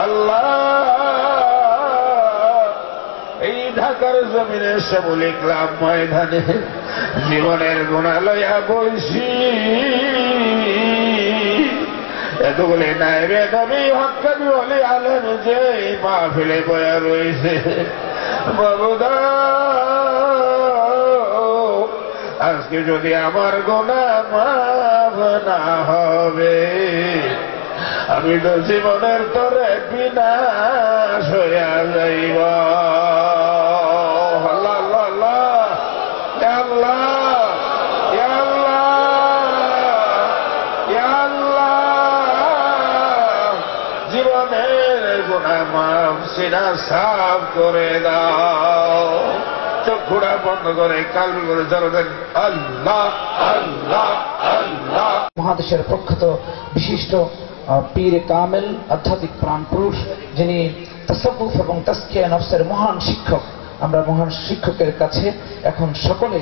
আল্লাহ এই ঢাকার জমিনে শ্যামলী ক্লাব ময়দানে জীবনের গুনাহ লইয়া বইছি, এতগুলি নাইবে নবী হক্কানি ওলি আলেম যে মাহফিলে বয়া রয়েছে। বাবুদা আজকে যদি আমার গুনাহ মাফ না হবে, আমি তো জীবনের তরে বিনাশ হইয়া যাইব। আল্লাহ আল্লাহ আল্লাহ আল্লাহ, জীবনের গুনাহ মাফ সিনা সাফ করে দাও। চক্ষুড়া বন্ধ করে কালবি করে জড়ো দেন আল্লাহ আল্লাহ আল্লাহ। মহাদেশের প্রখ্যাত বিশিষ্ট পীর কামেল আধ্যাত্মিক প্রাণ পুরুষ, যিনি তাসাব্বুফ এবং তাজকিয়া নফসের মহান শিক্ষক, আমরা মহান শিক্ষকের কাছে এখন সকলে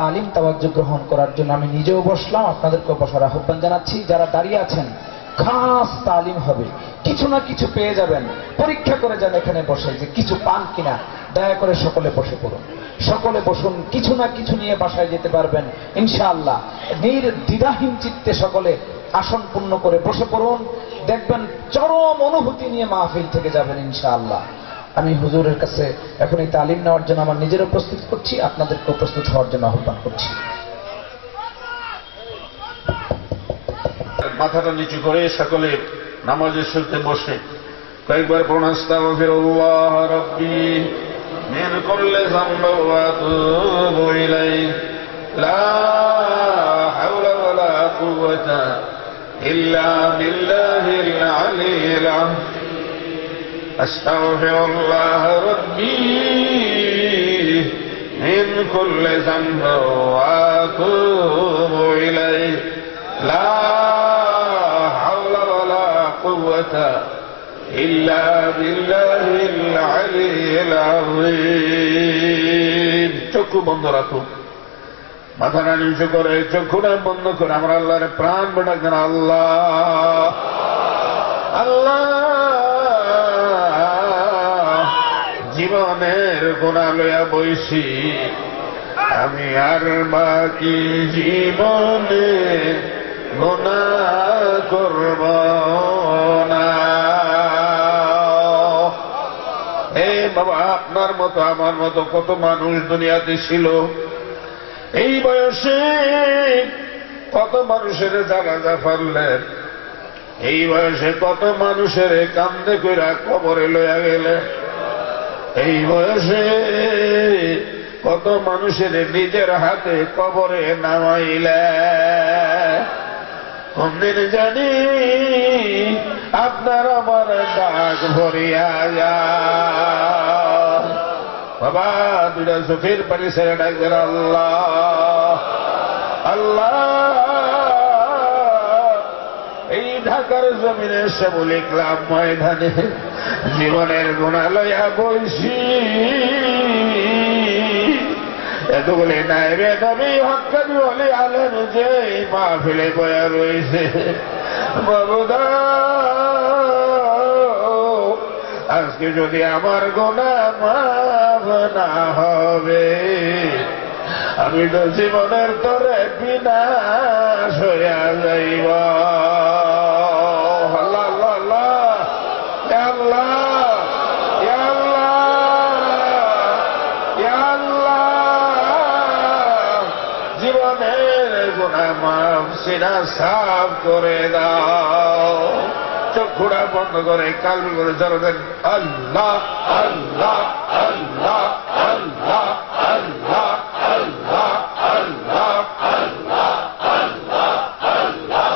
তালিম তাওয়াজ্জু গ্রহণ করার জন্য আমি নিজেও বসলাম, আপনাদেরকেও বসার আহ্বান জানাচ্ছি। যারা দাঁড়িয়ে আছেন, খাস তালিম হবে, কিছু না কিছু পেয়ে যাবেন, পরীক্ষা করে যান এখানে বসে যে কিছু পান কিনা। দয়া করে সকলে বসে পড়ুন, সকলে বসুন, কিছু না কিছু নিয়ে বাসায় যেতে পারবেন ইনশাআল্লাহ। নির্দ্বিধাহীন চিত্তে সকলে আসন পূর্ণ করে বসে পড়ুন, দেখবেন চরম অনুভূতি নিয়ে মাহফিল থেকে যাবেন ইনশাআল্লাহ। আমি হুজুরের কাছে এখন এই তালিম নেওয়ার জন্য আমার নিজেরও প্রস্তুত করছি, আপনাদেরকেও প্রস্তুত হওয়ার জন্য আহ্বান করছি। মাথাটা নিচু করে সকলে নামাজের শুরুতে বসে কয়েকবার পড়ুন আস্তাগফিরুল্লাহ রাব্বি মিন কুল্লি যামবি ওয়া আতুবু ইলাইহি লা হাওলা ওয়ালা কুওয়াতা ইল্লা বিল্লাহিল আলিয়্যিল আযীম। আস্তাগফিরুল্লাহ রাব্বি মিন কুল্লি যামবি ওয়া আতুবু ইলাইহি লা ইল্লা বিল্লাহিল আলিয়্যিল আযীম। চক্ষু বন্ধ রাখুন, মাথাটা নিচু করে চক্ষুটা বন্ধ করে আমরা আল্লাহর প্রাণ ডাকেন আল্লাহ আল্লাহ। জীবনের গুনাহ লইয়া বইছি, আমি আর বাকি জীবনে গুনাহ করব না। বাবা, আপনার মতো আমার মতো কত মানুষ দুনিয়াতে ছিল, এই বয়সে কত মানুষের জানাজা ফারলেন, এই বয়সে কত মানুষের কান্দে কইরা কবরে লইয়া গেলে, এই বয়সে কত মানুষের নিজের হাতে কবরে নামাইলে। কোনদিন জানি আপনার আমার ডাক ভরিয়া যায়। বাবা, দুটা চোখের পানি ছেড়ে ডাকবেন আল্লাহ আল্লাহ। এই ঢাকার জমিনে শ্যামলী ক্লাব ময়দানে জীবনের গুনাহ লইয়া বইছি, এতগুলি নাইবে নবী হক্কানি ওলি আলেম যে মাহফিলে বয়া রয়েছে। বাবুদা আজকে যদি আমার গুনাহ মাফ না হবে, আমি তো জীবনের তরে বিনাশ হইয়া যাইব। আল্লাহ আল্লাহ আল্লাহ আল্লাহ, জীবনের গুনাহ মাফ সিনা সাফ করে দাও। চক্ষুড়া বন্ধ করে কালবি করে জড়ো দেন আল্লাহ আল্লাহ আল্লাহ আল্লাহ আল্লাহ আল্লাহ আল্লাহ আল্লাহ আল্লাহ আল্লাহ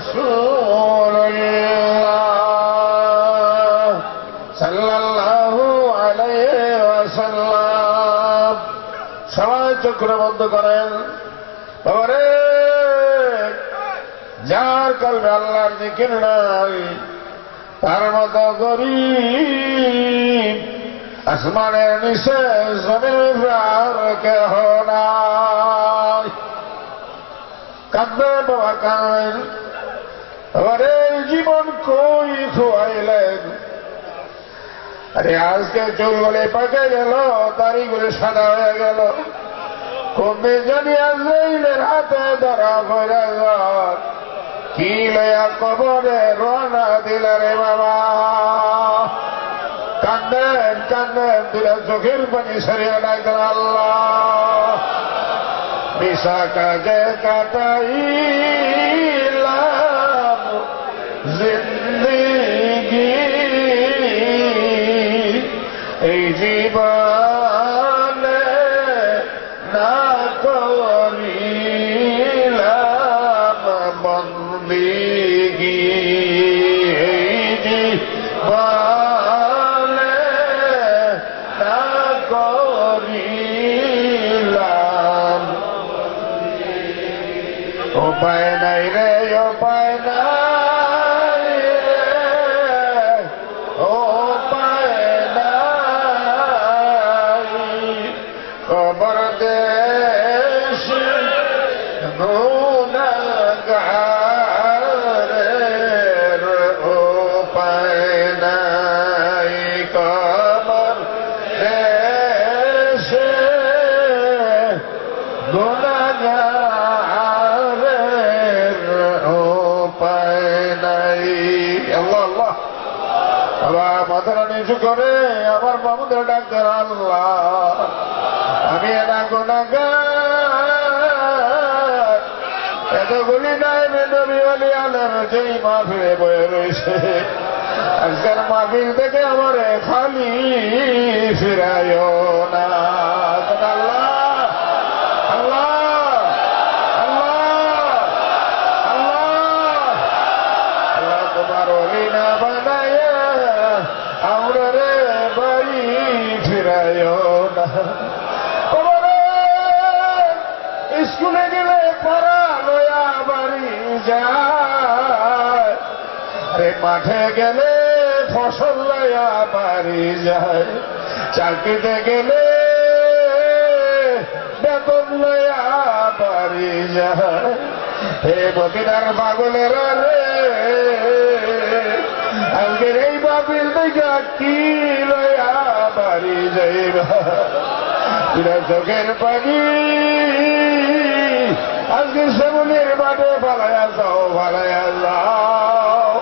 রাসূলুল্লাহ সাল্লাল্লাহু আলাইহি ওয়াসাল্লাম। সবাই চক্ষু বন্ধ করেন। বাবারে, যার কলবে আল্লাহর জিকির নাই তার মতো গরীব আসমানের নিচে জমিনের আর কেহ নাই। কাঁদবেন বাবা, কাঁদেন। আরে জীবন কই খোয়াইলেন। আরে আজকে চুলগুলি পাকে গেল, দাড়িগুলি সাদা হয়ে গেল, কমে জানি আজরাইলের হাতে ধরা পড়ে যান। কি লয়া কবরে রওনা দিলে রে বাবা। কান্দেন কান্দেন, দুটা চোখের পানি সরিয়ে ডাকতেন আল্লাহ। মিশা কাজে কাটাইলাম জিন্দেগি, এই জীবনে না করিলাম বন্দেগি, এই জীবনে না করিলাম। উপায় নাই রে, উপায় নাই রে, উপায় নাই। কবর দেশ গুনাহগারের উপায় নাই। কবর দেশ গুনাহগারের উপায় নাই। আল্লাহ আল্লাহ। আবার মাথাটা নিচু করে আমার মামুদের ডাক্তার আল্লাহ, আমি এটা গুনাহগার। এতগুলি নাই নবী ওলি আলেম যেই মাহফিলে বয়ে রয়েছে, আজকের মাহফিল থেকে আমারে খালি ফিরাইও না। আল্লাহ আল্লাহ আল্লাহ আল্লাহ আল্লাহ, তোমার ওলি না বানাইয়া আমরা রে বাড়ি ফিরাইও না। স্কুলে গেলে পড়া লয়া বাড়ি যায়, আরে মাঠে গেলে ফসল লয়া বাড়ি যায়, চাকরিতে গেলে বেতন লয়া বাড়ি যায়। হে মদিনার পাগলেরা রে, আজকের এই বাবিল দেখা কি লয়া বাড়ি যাইবা। চোখের পানি আজকে সেগুলির মাঠে ফালাইয়া যাও, ফালাইয়া যাও।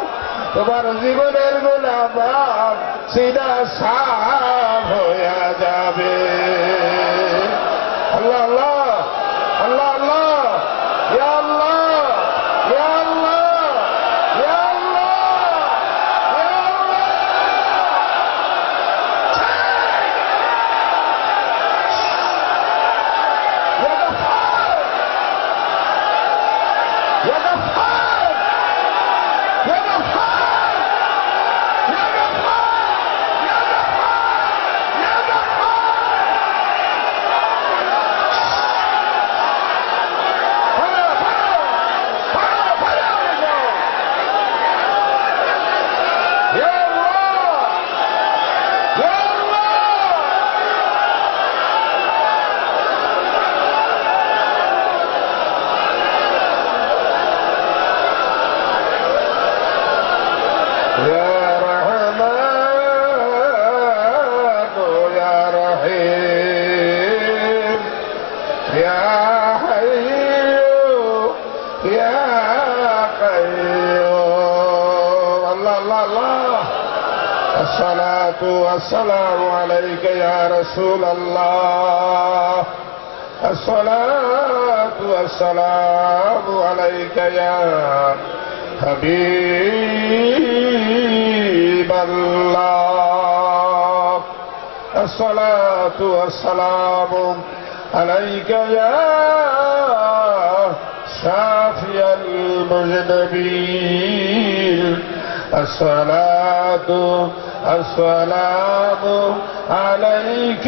তোমার জীবনের গুনাহ মাফ সিধা সাফ হইয়া যাবে। আল্লাহ আল্লাহ আল্লাহ আল্লাহ, ইয়া আল্লাহ ইয়া আল্লাহ ইয়া আল্লাহ ইয়া আল্লাহ। الصلاة والسلام عليك يا رسول الله. الصلاة والسلام عليك يا حبيب الله. الصلاة والسلام عليك يا شافي المذنبين الصلاة السلام عليك